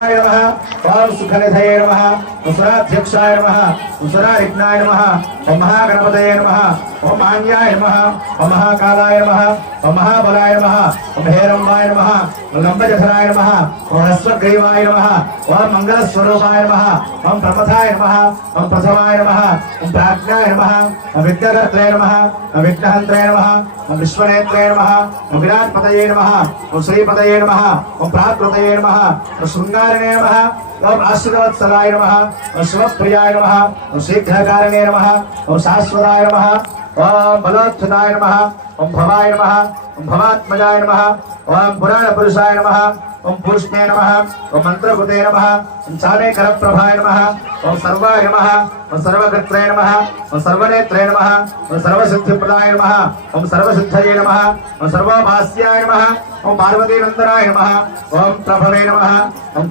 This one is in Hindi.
ओम सुखनिधये नमः सुराध्यक्षाय नमः सुरायज्ञाय नमः ओम महागणपतये नमः ओम आन्याय नमः ओम महाकालाय नमः ओम महाबलाय नमः ओम हेरंबाय नमः ओम लंबजठराय नमः ओम हस्वग्रीवाय नमः ओम मंगलस्वरूपाय नमः ओम प्रपथाय नमः ओम प्रथमाय नमः ओम प्राज्ञाय नमः ओम विद्याधर्त्रे नमः ओम विघ्नहन्त्रे नमः ओम विश्वनेत्रे नमः ओम विराट्पतये नमः ओम श्रीपतये नमः ओम प्राकृतये नमः ओम शृंगारिणे नमः ओम आश्रितवत्सलाय नमः ओम शिवप्रियाय नमः ओम शीघ्रकारिणे नमः ओम शाश्वताय नमः ओम बलोत्थिताय नमः ओम भवाय नमः ओम भवात्मजाय नमः ओम पुराणपुरुषाय नमः ओम पूष्णे नमः ओम मंत्रकृते नमः ओम चामेकरप्रभाय नमः ओम सर्वाय नमः ओम सर्वकर्त्रे नमः ओम सर्वनेत्रे नमः ओम सर्वसिद्धिप्रदाय नमः ओम सर्वसिद्धये नमः ओम सर्वभास्याय नमः ओम पार्वतीनन्दनाय नमः ओम प्रभवे नमः ओम